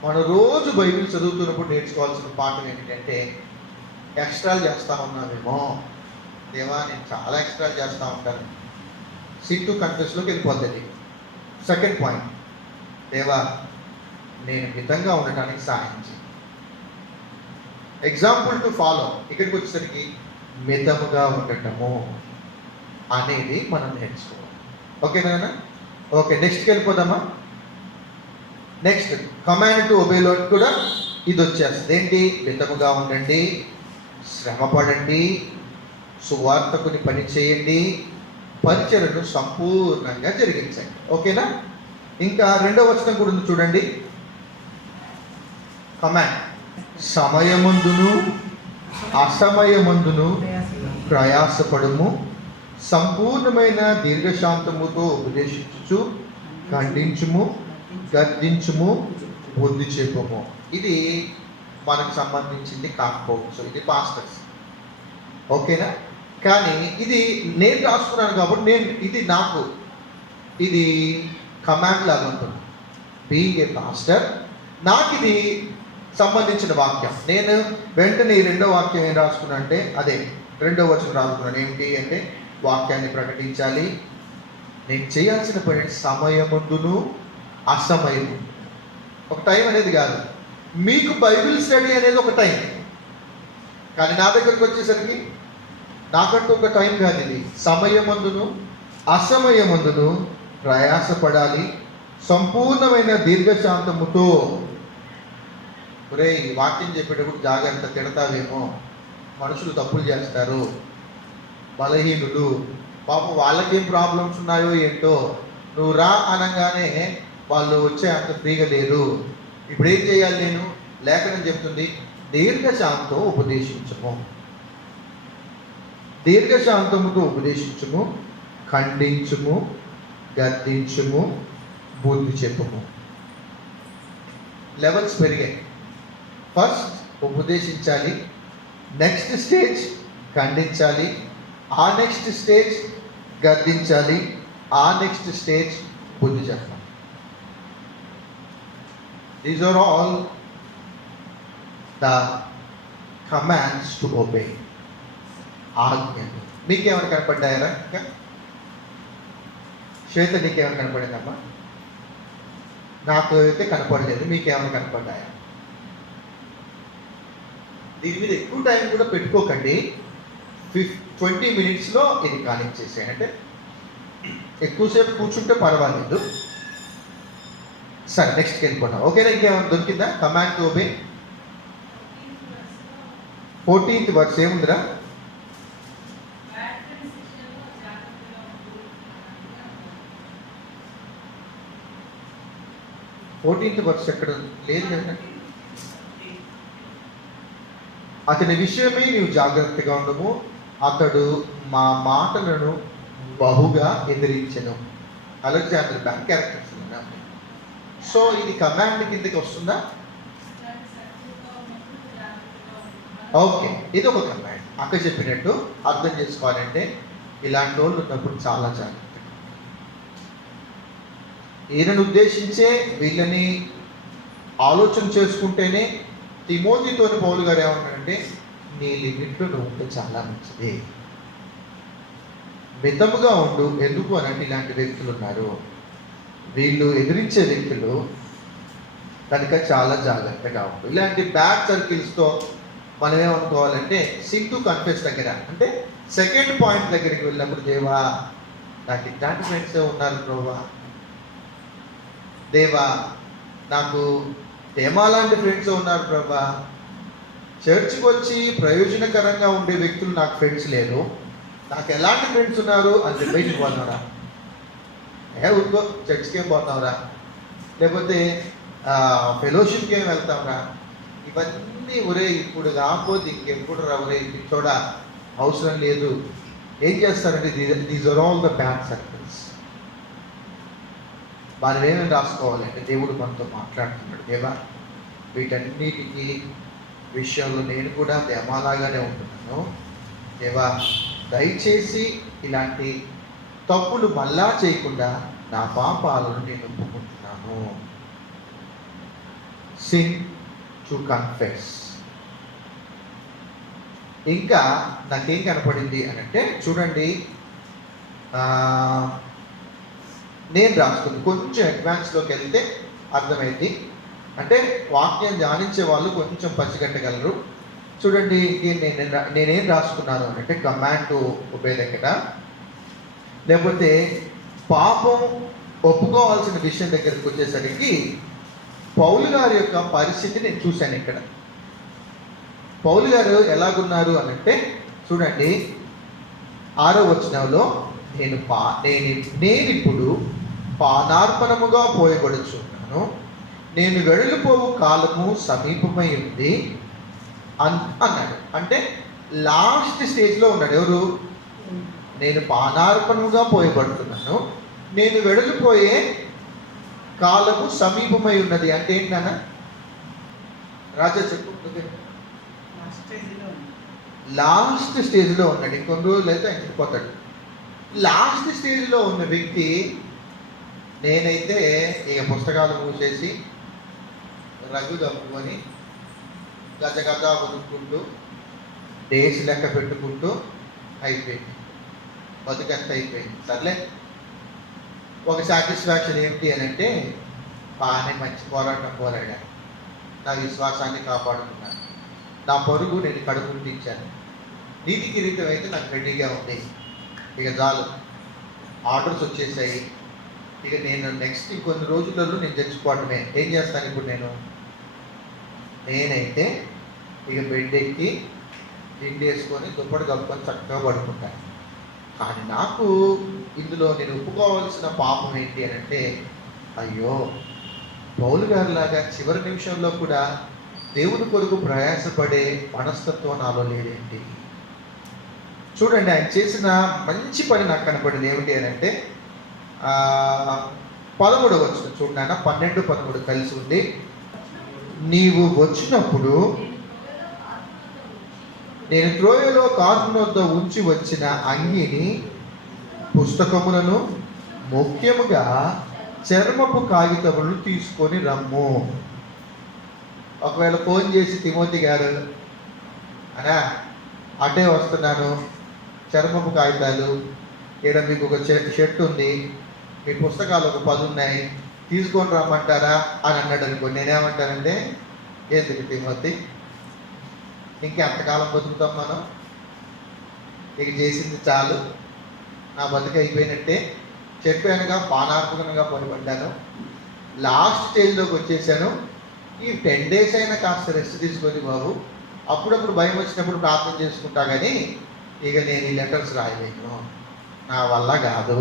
మనం రోజు బైబిల్ చదువుతున్నప్పుడు నేర్చుకోవాల్సిన పాఠం ఏంటంటే, ఎక్స్ట్రాలు చేస్తూ ఉన్నామేమో. దేవా, నేను చాలా ఎక్స్ట్రాలు చేస్తూ ఉంటాను. సిట్టు కన్ఫ్యూస్లోకి వెళ్ళిపోతుంది. సెకండ్ పాయింట్, దేవా నేను మితంగా ఉండటానికి సహాయం చేయి. Example to follow. ఇక్కడికి వచ్చేసరికి మితముగా ఉండటము అనేది మనం నేర్చుకోవాలి. ఓకేనా? ఓకే, నెక్స్ట్కి వెళ్ళిపోదామా? నెక్స్ట్ కమాండ్ టు ఒబేలో కూడా ఇది వచ్చేస్తుంది. ఏంటి? మితముగా ఉండండి, శ్రమ పడండి, సువార్తకుని పని చేయండి, పరిచర్యను సంపూర్ణంగా జరిగించండి. ఓకేనా? ఇంకా 2వ వచనం కూడా ఉంది చూడండి. కమాండ్, సమయమందును అసమయమందును ప్రయాసపడము, సంపూర్ణమైన దీర్ఘశాంతముతో ఉపదేశించుచు ఖండించుము, గర్దించుము, బుద్ధి చెప్పుము. ఇది మనకు సంబంధించింది కాకపోవచ్చు, ఇది పాస్టర్స్. ఓకేనా? కానీ ఇది నేను రాసుకున్నాను కాబట్టి ఇది నాకు ఇది కమాండ్ లాగా ఉంటుంది. బీయింగ్ ఏ పాస్టర్ నాకు ఇది సంబంధించిన వాక్యం. నేను వెంటనే ఈ రెండో వాక్యం ఏం రాసుకున్నా అంటే అదే రెండో వచనం రాసుకున్నాను. ఏంటి అంటే వాక్యాన్ని ప్రకటించాలి. నేను చేయాల్సిన పని సమయముందును అసమయము. ఒక టైం అనేది కాదు. మీకు బైబిల్ స్టడీ అనేది ఒక టైం, కానీ నా దగ్గరకు వచ్చేసరికి నాకంటూ ఒక టైం కాదు. ఇది సమయమందును అసమయమందును ప్రయాసపడాలి, సంపూర్ణమైన దీర్ఘశాంతముతో. ఒరే, ఈ వాక్యం చెప్పేటప్పుడు జాగ్రత్త, తిడతావేమో, మనుషులు తప్పులు చేస్తారు, బలహీనులు, పాపం వాళ్ళకేం ప్రాబ్లమ్స్ ఉన్నాయో ఏంటో, నువ్వు రా అనగానే వాళ్ళు వచ్చే అంత ఫ్రీగా లేరు. ఇప్పుడు ఏం చేయాలి? నేను లేఖనం చెప్తుంది, దీర్ఘశాంతం ఉపదేశించము, దీర్ఘశాంతముతో ఉపదేశించము, ఖండించుము, గద్దించుము, బుద్ధి చెప్పుము. లెవెల్స్ పెరిగాయి. ఫస్ట్ ఉపదేశించాలి, నెక్స్ట్ స్టేజ్ ఖండించాలి, ఆ నెక్స్ట్ స్టేజ్ గద్దించాలి, ఆ నెక్స్ట్ స్టేజ్ బుద్ధి చెప్పాలి. These are all the commands to obey. ఆజ్ఞలు. మీకేమైనా కనపడ్డాయరా? ఇంకా శ్వేత, నీకేమైనా కనపడిందమ్మా? నాకు అయితే కనపడలేదు. మీకేమైనా కనపడ్డాయా? దీని మీద ఎక్కువ టైం కూడా పెట్టుకోకండి. 20 minutesలో ఇది కానిచ్చేసేయండి. అంటే ఎక్కువసేపు కూర్చుంటే పర్వాలేదు. సరే, నెక్స్ట్కి వెళ్ళిపోతాం. ఓకేనా? ఇంకేమైనా దొరికిందా? Command to obey 14th verse ఏముందిరా? 14th వర్స్ ఎక్కడ లేదు కదా? అతని విషయమే నీవు జాగ్రత్తగా ఉండము, అతడు మా మాటలను బహుగా ఎదిరించెను. Alexander bank characters. సో ఇది కమాండ్ కిందకి వస్తుందా? ఓకే, ఇది ఒక కమాండ్. అక్క చెప్పినట్టు అర్థం చేసుకోవాలంటే ఇలాంటి వాళ్ళు ఉన్నప్పుడు చాలా జాగ్రత్త. ఈయనను ఉద్దేశించే వీళ్ళని ఆలోచన చేసుకుంటేనే తిమోతితోని పౌలు గారు ఏమంటారంటే, నీ లిమిట్లో నువ్వు ఉంటే చాలా మంచిది, మితముగా ఉండు. ఎందుకు అనంటే ఇలాంటి వ్యక్తులు ఉన్నారు, వీళ్ళు ఎదిరించే వ్యక్తులు, కనుక చాలా జాగ్రత్తగా ఉండు. ఇలాంటి బ్యాడ్ సర్కిల్స్తో మనం ఏమనుకోవాలంటే, సిన్ టు కన్ఫెస్ దగ్గర అంటే సెకండ్ పాయింట్ దగ్గరికి వెళ్ళినప్పుడు, దేవా నాకు ఇట్లాంటి ఫ్రెండ్స్ ఉన్నారు ప్రభా, దేవా నాకు తేమాలాంటి ఫ్రెండ్స్ ఉన్నారు ప్రభా, చర్చ్కి వచ్చి ప్రయోజనకరంగా ఉండే వ్యక్తులు నాకు ఫ్రెండ్స్ లేరు, నాకు ఎలాంటి ఫ్రెండ్స్ ఉన్నారు అని చెప్పి బయటికి పోతావురా? ఊరుకో, చర్చ్కి ఏం పోతావురా? లేకపోతే ఫెలోషిప్కి ఏం వెళ్తావురా? ఇవన్నీ ఒరే ఇప్పుడు కాకపోతే ఇంకెప్పుడు రా ఒరే, చూడా అవసరం లేదు. ఏం చేస్తారంటే these are all the bad circles. మనం ఏమేమి రాసుకోవాలంటే, దేవుడు మనతో మాట్లాడుతున్నాడు, దేవా వీటన్నిటికీ విషయంలో నేను కూడా దేమాలాగానే ఉంటున్నాను, దేవా దయచేసి ఇలాంటి తప్పులు మళ్ళా చేయకుండా నా పాపాలను నేను ఒప్పుకుంటున్నాను. Sin to confess. ఇంకా నాకేం కనపడింది అని అంటే, చూడండి, నేను రాసుకుంది కొంచెం అడ్వాన్స్లోకి వెళ్తే అర్థమైంది. అంటే వాక్యం ధ్యానించే వాళ్ళు కొంచెం పసిగట్టగలరు. చూడండి, నేనేం రాసుకున్నాను అంటే, కమాండ్ టు ఒబే దగ్గర, లేకపోతే పాపం ఒప్పుకోవాల్సిన విషయం దగ్గరికి వచ్చేసరికి పౌలు గారి యొక్క పరిస్థితి నేను చూశాను. ఇక్కడ పౌలు గారు ఎలాగున్నారు అని అంటే, చూడండి 6వ వచనంలో, నేనిప్పుడు పానార్పణముగా పోయబడుచున్నాను, నేను వెళ్ళిపోవు కాలము సమీపమై ఉంది అన్నాడు. అంటే లాస్ట్ స్టేజ్లో ఉన్నాడు. ఎవరు? నేను పానార్పణముగా పోయబడుతున్నాను, నేను వెళ్ళిపోయే కాలము సమీపమై ఉన్నది అంటే ఏంటన్నా? రాజా చెప్పు. లాస్ట్ స్టేజ్లో ఉన్నాడు. ఇంకొన్ని రోజులు అయితే ఆయన చనిపోతాడు. లాస్ట్ స్టేజ్లో ఉన్న వ్యక్తి, నేనైతే ఇక పుస్తకాలు మూసేసి రగ్గు తప్పుకొని గజ గజ వదులుకుంటూ డేస్ లెక్క పెట్టుకుంటూ అయిపోయింది. బతుకంత అయిపోయింది. సర్లే, ఒక సాటిస్ఫాక్షన్ ఏమిటి అని అంటే, బాగానే మంచి పోరాటం పోరాడాను, నా విశ్వాసాన్ని కాపాడుకున్నాను, నా పరుగు నేను కడుపుంటించాను, నీతి కిరీటం అయితే నాకు రెడీగా ఉంది, ఇక చాలు, ఆర్డర్స్ వచ్చేసాయి, ఇక నేను నెక్స్ట్ ఇంకొన్ని రోజులలో నేను చచ్చిపోవడమే. ఏం చేస్తాను ఇప్పుడు నేనైతే ఇక బెడ్ ఎక్కి దిండి వేసుకొని దుప్పటి కప్పుకొని చక్కగా పడుకుంటాను. కానీ నాకు ఇందులో నేను ఒప్పుకోవాల్సిన పాపం ఏంటి అని అంటే, అయ్యో, పౌలు గారిలాగా చివరి నిమిషంలో కూడా దేవుని కొరకు ప్రయాసపడే మనస్తత్వం నాలో లేదేంటి? చూడండి, ఆయన చేసిన మంచి పని నాకు కనపడింది. ఏమిటి అని అంటే 13వ వచనం చూడండి, 12-13 కలిసి ఉంది. నీవు వచ్చినప్పుడు నేను త్రోయలో కార్పున వద్ద ఉంచి వచ్చిన అంగీని, పుస్తకములను, ముఖ్యముగా చర్మపు కాగితములను తీసుకొని రమ్ము. ఒకవేళ ఫోన్ చేసి, తిమోతి గారు అనా అటే వస్తున్నాను, చర్మపు కాగితాలు, ఇక్కడ మీకు ఒక షర్ట్ ఉంది, మీ పుస్తకాలు ఒక 10 ఉన్నాయి, తీసుకొని రమ్మంటారా అని అన్నాడు అనుకో, నేనేమంటానంటే, ఎందుకు తిమోతి, ఇంకెంతకాలం బతుకుతాం మనం, ఇక చేసింది చాలు, నా బతుకు అయిపోయినట్టే, చెప్పానుగా, పానార్పకంగా పడిపడ్డాను, లాస్ట్ స్టేజ్లోకి వచ్చేసాను, ఈ 10 days అయినా కాస్త రెస్ట్ తీసుకొని బాబు, అప్పుడప్పుడు భయం వచ్చినప్పుడు ప్రార్థన చేసుకుంటా, కానీ ఇక నేను ఈ లెటర్స్ రాయలేను, నా వల్ల కాదు,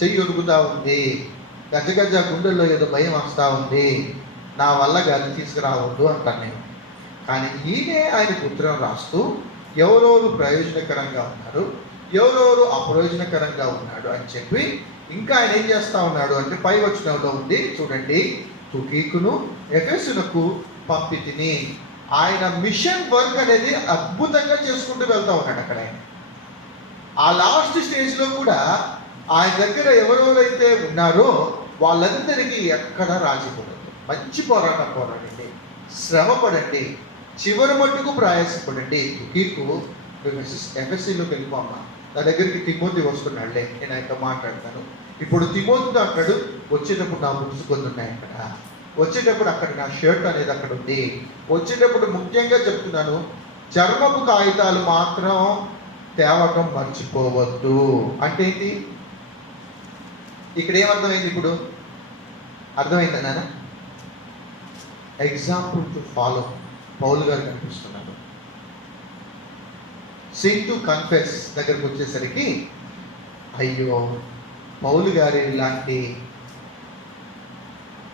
చెయ్యి ఉరుకుతూ ఉంది, గజ గుండెల్లో ఏదో భయం వస్తూ ఉంది, నా వల్ల కాదు, తీసుకురావద్దు అంటాను నేను. కానీ ఈయనే ఆయనకు ఉత్తరం రాస్తూ ఎవరెవరు ప్రయోజనకరంగా ఉన్నారు, ఎవరెవరు అప్రయోజనకరంగా ఉన్నాడు అని చెప్పి, ఇంకా ఆయన ఏం చేస్తూ ఉన్నాడు అంటే, పై వచనంలో ఉంది చూడండి, తుకీకును ఎఫెసునకు పంపితిని. ఆయన మిషన్ వర్క్ అనేది అద్భుతంగా చేసుకుంటూ వెళ్తూ ఉన్నాడు అక్కడ. ఆయన ఆ లాస్ట్ స్టేజ్లో కూడా ఆయన దగ్గర ఎవరెవరైతే ఉన్నారో వాళ్ళందరికీ ఎక్కడ రాజీపడదు, మంచి పోరాటం పోరాడండి, శ్రమపడండి, చివరి మట్టుకు ప్రయాసపడండి. తుకీకు ఎఫెసీలోకి వెళ్ళిపోమ్మా, నా దగ్గరికి తిమోతి వస్తున్నాడులే, నేను ఆయనతో మాట్లాడతాను. ఇప్పుడు తిమోతితో అంటాడు, వచ్చేటప్పుడు నా బుక్స్ కొన్ని ఉన్నాయి అక్కడ, వచ్చేటప్పుడు అక్కడ నా షర్ట్ అనేది అక్కడ ఉంది, వచ్చేటప్పుడు ముఖ్యంగా చెప్తున్నాను, చర్మపు కాగితాలు మాత్రం తేవటం మర్చిపోవద్దు. అంటే ఏంటి ఇక్కడ ఏమర్థమైంది? ఇప్పుడు అర్థమైందా నాన్న? ఎగ్జాంపుల్ టు ఫాలో పౌలు గారు కనిపిస్తున్నారు. సింగ్ టు కన్ఫెస్ దగ్గరకు వచ్చేసరికి, అయ్యో, పౌలు గారి లాంటి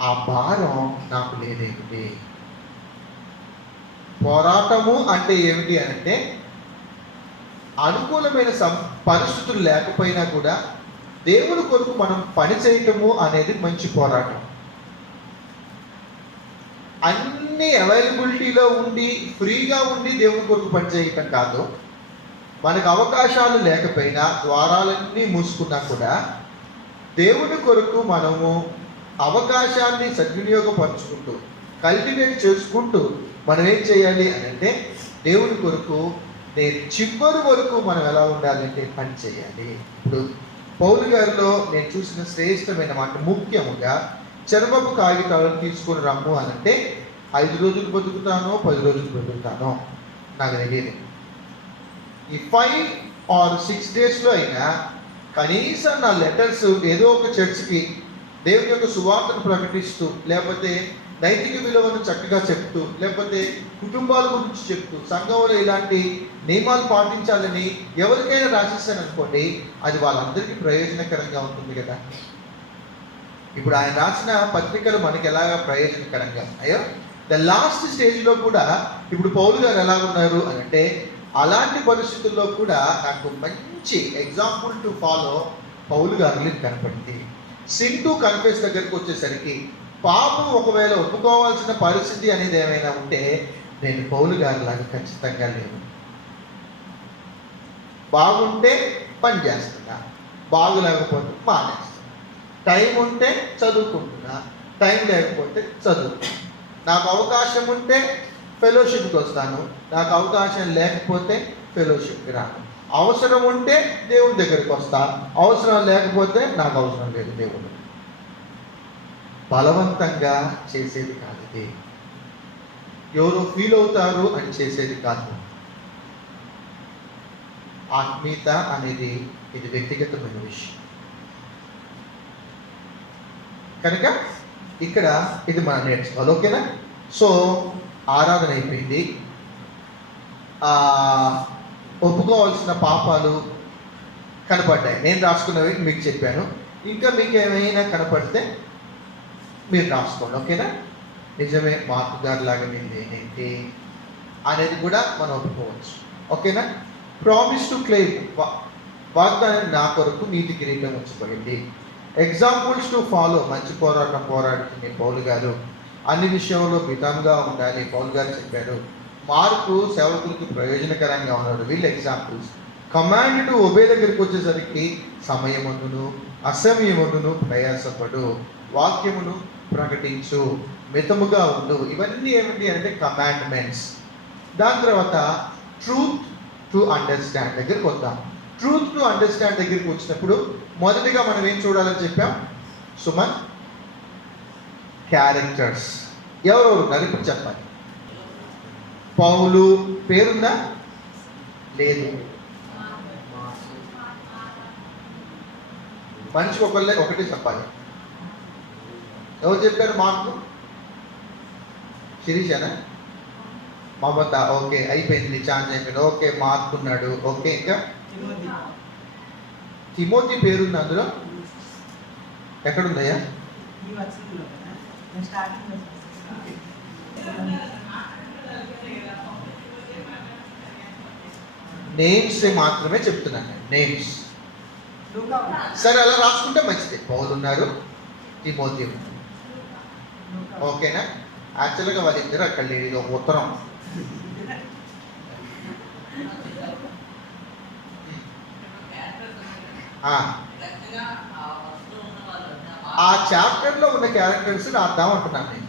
ఆ భారం నాకు లేదేమిటి? పోరాటము అంటే ఏమిటి అంటే, అనుకూలమైన పరిస్థితులు లేకపోయినా కూడా దేవుని కొరకు మనం పని చేయటము అనేది మంచి పోరాటం. అన్ని అవైలబిలిటీలో ఉండి ఫ్రీగా ఉండి దేవుని కొరకు పని చేయటం కాదు. మనకు అవకాశాలు లేకపోయినా, ద్వారాలన్నీ మూసుకున్నా కూడా దేవుని కొరకు మనము అవకాశాన్ని సద్వినియోగపరుచుకుంటూ, కల్టివేట్ చేసుకుంటూ మనం ఏం చేయాలి అని అంటే, దేవుని కొరకు నేను చివరి వరకు మనం ఎలా ఉండాలంటే పని చేయాలి. ఇప్పుడు పౌలు గారిలో నేను చూసిన శ్రేష్టమైన మాట, ముఖ్యముగా చర్మపు కాగితాలను తీసుకొని రమ్ము అని అంటే, 5 రోజులు బతుకుతానో 10 రోజులు బతుకుతానో నాకు తెలియదు. ఈ 5 or 6 daysలో అయినా కనీసం నా లెటర్స్ ఏదో ఒక చర్చ్కి దేవుని యొక్క సువార్తను ప్రకటిస్తూ, లేకపోతే నైతిక విలువను చక్కగా చెప్తూ, లేకపోతే కుటుంబాల గురించి చెప్తూ, సంఘంలో ఇలాంటి నియమాలు పాటించాలని ఎవరికైనా రాసిస్తాను అనుకోండి, అది వాళ్ళందరికీ ప్రయోజనకరంగా ఉంటుంది కదా. ఇప్పుడు ఆయన రాసిన పత్రికలు మనకి ఎలాగా ప్రయోజనకరంగా అయ్యో, ద లాస్ట్ స్టేజ్లో కూడా ఇప్పుడు పౌలు గారు ఎలా ఉన్నారు అని అంటే, అలాంటి పరిస్థితుల్లో కూడా నాకు మంచి ఎగ్జాంపుల్ టు ఫాలో పౌలు గారు కనపడింది. సిన్ టు కన్ఫెస్ దగ్గరికి వచ్చేసరికి, పాపం ఒకవేళ ఒప్పుకోవాల్సిన పరిస్థితి అనేది ఏమైనా ఉంటే, నేను పౌలు గారిలాగా ఖచ్చితంగా లేను. బాగుంటే పని చేస్తున్నా, బాగులేకపోతే మానేస్తున్నా. టైం ఉంటే చదువుకుంటున్నా, టైం లేకపోతే చదువు. నాకు అవకాశం ఉంటే ఫెలోషిప్కి వస్తాను, నాకు అవకాశం లేకపోతే ఫెలోషిప్కి రాను. అవసరం ఉంటే దేవుడి దగ్గరికి వస్తా, అవసరం లేకపోతే నాకు అవసరం లేదు దేవుడు. బలవంతంగా చేసేది కాదు ఇది, ఎవరో ఫీల్ అవుతారు అని చేసేది కాదు. ఆత్మీయత అనేది ఇది వ్యక్తిగతమైన విషయం కనుక ఇక్కడ ఇది మనం నేర్చుకోవాలి. ఓకేనా? సో ఆరాధన అయిపోయింది. ఒప్పుకోవాల్సిన పాపాలు కనపడ్డాయి, నేను రాసుకున్నవి మీకు చెప్పాను. ఇంకా మీకు ఏమైనా కనపడితే మీరు రాసుకోండి. ఓకేనా? నిజమే, మార్పు గారి లాగా ఏంటి అనేది కూడా మనం ఒప్పుకోవచ్చు. ఓకేనా? ప్రామిస్ టు క్లెయిమ్, వాగ్దానం నా కొరకు నీతి కిరీటం ఉంచబడింది. ఎగ్జాంపుల్స్ టు ఫాలో, మంచి పోరాటం పోరాడుతుంది పౌలు గారు. అన్ని విషయంలో మితంగా ఉండాలి పౌలు గారు చెప్పారు. మార్కు సేవకులకి ప్రయోజనకరంగా ఉన్నాడు. వీళ్ళు ఎగ్జాంపుల్స్. కమాండ్ టు ఒబే దగ్గరికి వచ్చేసరికి సమయమును అసమయమును ప్రయాసపడు, వాక్యమును ప్రకటించు, మితముగా ఉండు. ఇవన్నీ ఏమిటి అంటే కమాండ్మెంట్స్. దాని తర్వాత ట్రూత్ టు అండర్స్టాండ్ దగ్గరికి వద్దాం. ట్రూత్ టు అండర్స్టాండ్ దగ్గరికి వచ్చినప్పుడు మొదటిగా మనం ఏం చూడాలని చెప్పాం సుమన్? క్యారెక్టర్స్. ఎవరెవరు ఉన్నారు ఇప్పుడు చెప్పండి. పౌలు పేరుందా? లేదు. మనిషికి ఒకటే చెప్పాలి. ఎవరు చెప్పారు? మార్కు. శిరీషనా? మమత. ఓకే, అయిపోయింది, ఛాన్స్ అయిపోయింది. ఓకే, మార్కు ఉన్నాడు. ఓకే, ఇంకా తిమోతి పేరుంది అందులో. ఎక్కడుందయ్యా? నేమ్స్ మాత్రమే చెప్తున్నాను, నేమ్స్. సరే, అలా రాసుకుంటే మంచిది. పౌలు ఉన్నారు, తిమోతి ఉన్నారు. ఓకేనా? యాక్చువల్గా వాళ్ళిద్దరు అక్కడ లేదు, ఇది ఒక ఉత్తరం. ఆ చాప్టర్లో ఉన్న క్యారెక్టర్స్ రాద్దాం అంటున్నాను నేను.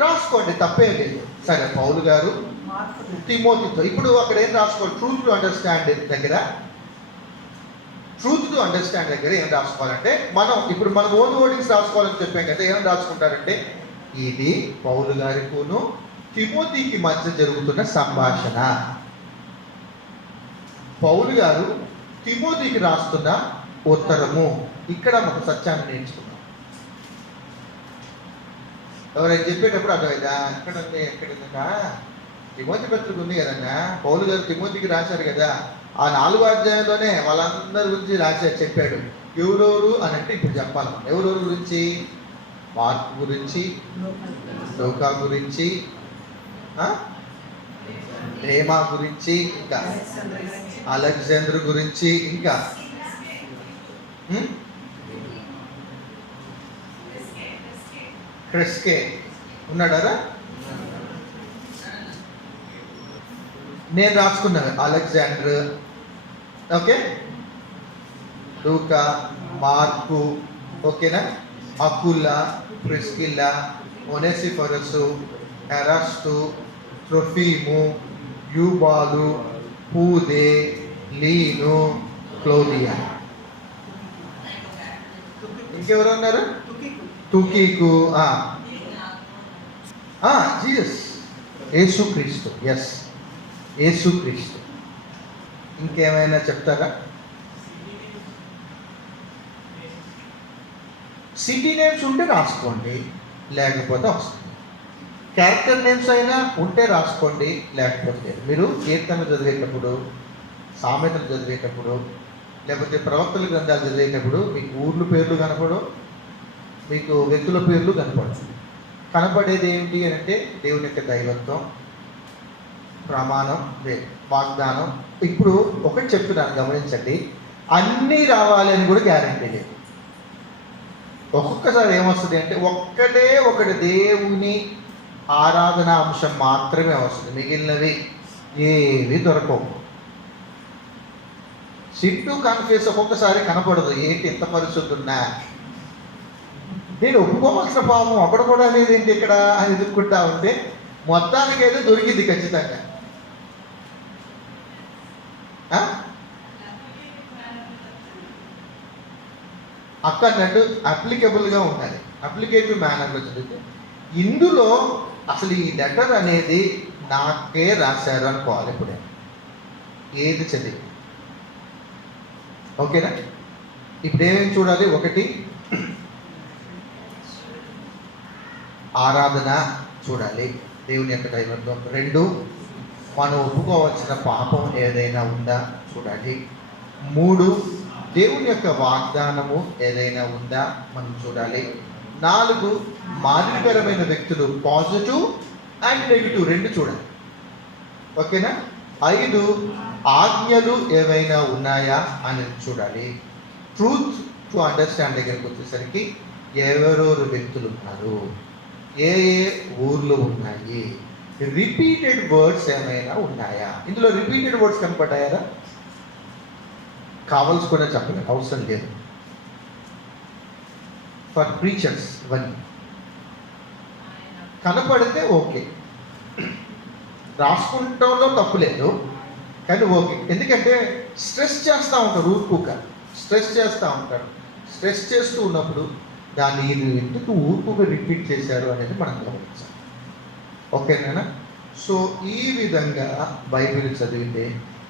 రాసుకోండి, తప్పేం లేదు. సరే, పౌలు గారు తిమోతితో. ఇప్పుడు అక్కడ ఏం రాసుకోవాలి? ట్రూత్ టు అండర్స్టాండ్ దగ్గర, ట్రూత్ టు అండర్స్టాండ్ దగ్గర ఏం రాసుకోవాలంటే, ఇప్పుడు మనం ఓన్ వర్డింగ్స్ రాసుకోవాలని చెప్పాం కదా. ఏం రాసుకుంటారంటే, ఇది పౌలు గారికును తిమోతికి మధ్య జరుగుతున్న సంభాషణ. పౌలు గారు తిమోతికి రాస్తున్న ఉత్తరము. ఇక్కడ ఒక సత్యాన్ని నేర్చుకున్నాం. ఎవరైనా చెప్పేటప్పుడు అర్థమైందా? ఎక్కడ తిమోతి పత్రిక ఉంది కదన్నా, పౌలు గారు తిమోతికి రాశారు కదా. ఆ 4 అధ్యాయంలోనే వాళ్ళందరి గురించి రాశారు, చెప్పాడు. ఎవరెవరు అని అంటే ఇప్పుడు చెప్పాలి. ఎవరెవరు గురించి? మార్కు గురించి, లూకా గురించి, రేమా గురించి, ఇంకా అలెగ్జాండర్ గురించి, ఇంకా క్రెస్కే ఉన్నాడారా? నేను రాసుకున్నాను. అలెగ్జాండర్, ఓకే, లూకా, మార్కు, ఓకేనా, అకులా, ప్రిస్కిల్లా, ఒనేసిఫరసు, ఎరాస్తు, ట్రోఫిము, యూబాలు, పూదే, లీను, క్లోదియా. ఇంకెవరు ఉన్నారు? తుకీకు, జీసస్, యేసుక్రీస్తు. ఎస్, యేసుక్రీస్తు. ఇంకేమైనా చెప్తారా? సిటీ నేమ్స్ ఉంటే రాసుకోండి, లేకపోతే వస్తుంది. క్యారెక్టర్ నేమ్స్ అయినా ఉంటే రాసుకోండి, లేకపోతే మీరు కీర్తనలు చదివేటప్పుడు, సామెతలు చదివేటప్పుడు, లేకపోతే ప్రవక్తల గ్రంథాలు చదివేటప్పుడు మీకు ఊర్ల పేర్లు కనపడవు, మీకు వ్యక్తుల పేర్లు కనపడవు. కనపడేది ఏమిటి అని అంటే దేవుని యొక్క దైవత్వం, ప్రమాణం, వాగ్దానం. ఇప్పుడు ఒకటి చెప్తున్నాను, గమనించండి. అన్నీ రావాలి అని కూడా గ్యారంటీ లేదు. ఒక్కొక్కసారి ఏమొస్తుంది అంటే ఒకటి దేవుని ఆరాధన అంశం మాత్రమే వస్తుంది, మిగిలినవి ఏవి దొరకవు. సింటూ కన్ఫ్యూస్ ఒక్కొక్కసారి కనపడదు, ఏంటి ఇంత పరిస్థితి ఉన్నా, నేను ఒప్పుకోవాల్సిన పాపం ఒకడు కూడా లేదేంటి ఇక్కడ అని ఎదుర్కొంటా ఉంటే మొత్తానికి అయితే దొరికింది ఖచ్చితంగా. అక్కడన్నట్టు అప్లికబుల్గా ఉండాలి. అప్లికేటివ్ మేనర్లో చదివితే ఇందులో అసలు ఈ లెటర్ అనేది నాకే రాశారు అనుకోవాలి ఇప్పుడే ఏది చదివి. ఓకేనా? ఇప్పుడు ఏమేమి చూడాలి? ఒకటి, ఆరాధన చూడాలి, దేవుని యొక్క దైవత్వం. రెండు, మనం ఒప్పుకోవాల్సిన పాపం ఏదైనా ఉందా చూడాలి. మూడు, దేవుని యొక్క వాగ్దానము ఏదైనా ఉందా మనం చూడాలి. నాలుగు, మాదిరికరమైన వ్యక్తులు పాజిటివ్ అండ్ నెగిటివ్ రెండు చూడాలి. ఓకేనా? ఐదు, ఆజ్ఞలు ఏవైనా ఉన్నాయా అనేది చూడాలి. ట్రూత్ టు అండర్స్టాండ్ దగ్గరికి వచ్చేసరికి ఎవరెవరు వ్యక్తులు ఉన్నారు, ఏ ఏ ఊర్లు ఉన్నాయి, రిపీటెడ్ వర్డ్స్ ఏమైనా ఉన్నాయా. ఇందులో రిపీటెడ్ వర్డ్స్ కనపడ్డాయారా? కావాల్సుకునే చెప్పలేదు, అవసరం లేదు. ఫర్ ప్రీచర్స్ ఇవన్నీ కనపడితే ఓకే, రాసుకుంటంలో తప్పు లేదు, కానీ ఓకే. ఎందుకంటే స్ట్రెస్ చేస్తూ ఉంటారు, ఊరుకుగా స్ట్రెస్ చేస్తూ ఉంటారు. స్ట్రెస్ చేస్తూ ఉన్నప్పుడు దాన్ని ఇది ఎందుకు ఊరుకుగా రిపీట్ చేశారు అనేది మనం గమనించాలి. ఓకేనా? సో ఈ విధంగా బైబిల్ చదివితే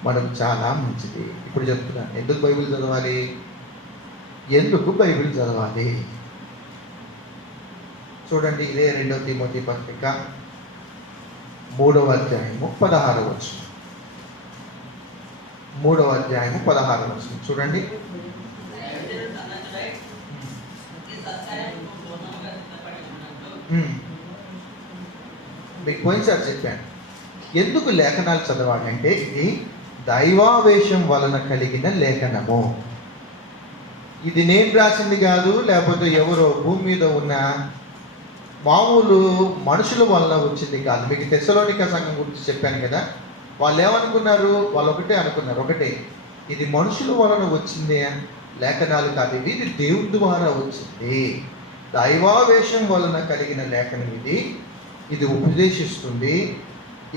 మనకు చాలా మంచిది. ఇప్పుడు చెప్తున్నాను, ఎందుకు బైబిల్ చదవాలి, ఎందుకు బైబిల్ చదవాలి. చూడండి, ఇదే 2 తిమోతి పత్రిక 3వ అధ్యాయము 16వ వచనం. 3వ అధ్యాయము 16వ వచనం చూడండి. మీకు పోయినసారి చెప్పాను ఎందుకు లేఖనాలు చదవాలంటే ఇది దైవావేశం వలన కలిగిన లేఖనము. ఇది నేను రాసింది కాదు, లేకపోతే ఎవరో భూమి మీద ఉన్న మామూలు మనుషుల వలన వచ్చింది కాదు. మీకు తెస్సలోనిక సంఘం గురించి చెప్పాను కదా, వాళ్ళు ఏమనుకున్నారు, వాళ్ళు ఒకటే అనుకున్నారు, ఒకటే, ఇది మనుషుల వలన వచ్చింది లేఖనాలు కాదు, ఇది దేవుడి ద్వారా వచ్చింది, దైవావేశం వలన కలిగిన లేఖనం ఇది. ఇది ఉపదేశిస్తుంది,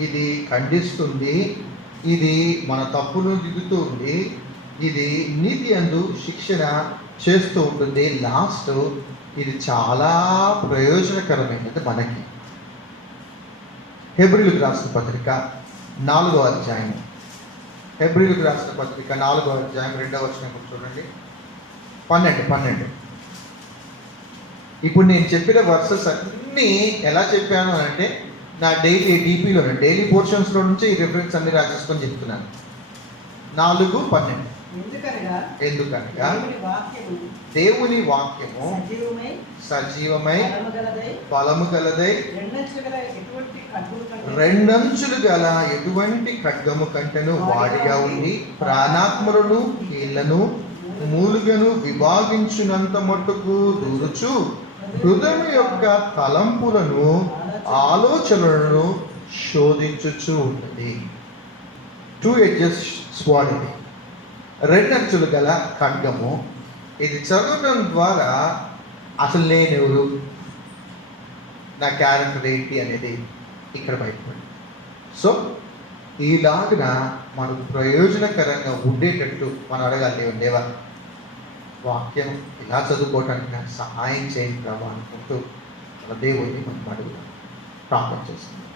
ఇది ఖండిస్తుంది, ఇది మన తప్పును దిద్దుతుంది, ఇది నీతి అందు శిక్షణ చేస్తూ ఉంటుంది. లాస్ట్ ఇది చాలా ప్రయోజనకరమైనది మనకి. హెబ్రీయులకు రాసిన పత్రిక 4వ అధ్యాయం, హెబ్రీయులకు రాసిన పత్రిక 4వ అధ్యాయం 2వ వచనం చూడండి. 12 ఇప్పుడు నేను చెప్పిన వర్సెస్ అన్నీ ఎలా చెప్పాను అంటే నా డైలీ పోర్షన్స్లో నుంచి ఈ రిఫరెన్స్ అన్ని రాసేసుకొని చెప్తున్నాను. 4:12 ఎందుకనగా దేవుని వాక్యము సజీవమై బలము గలదై రెండంచులు గల ఎటువంటి ఖడ్గము కంటెను వాడిగా ఉండి ప్రాణాత్మలను కీళ్లను మూలుగను విభాగించునంత మట్టుకు దూరుచు హృదయం యొక్క తలంపులను ఆలోచనలను శోధించుచు ఉన్నది. 2 edges sword ఇది, రెండంచులు గల ఖడ్గము. ఇది చదవడం ద్వారా అసలు నేనెవరు, నా క్యారెక్టర్ ఏంటి అనేది ఇక్కడ బయటపడి. సో ఈలాగిన మనకు ప్రయోజనకరంగా ఉండేటట్టు మనం అడగాలి, దేవా వాక్యం ఇలా చదువుకోవటానికి నాకు సహాయం చేయండి ప్రభా అనుకుంటూ మన దేవుడిని మనం అడుగుతాం, ప్రార్థన చేస్తున్నాం.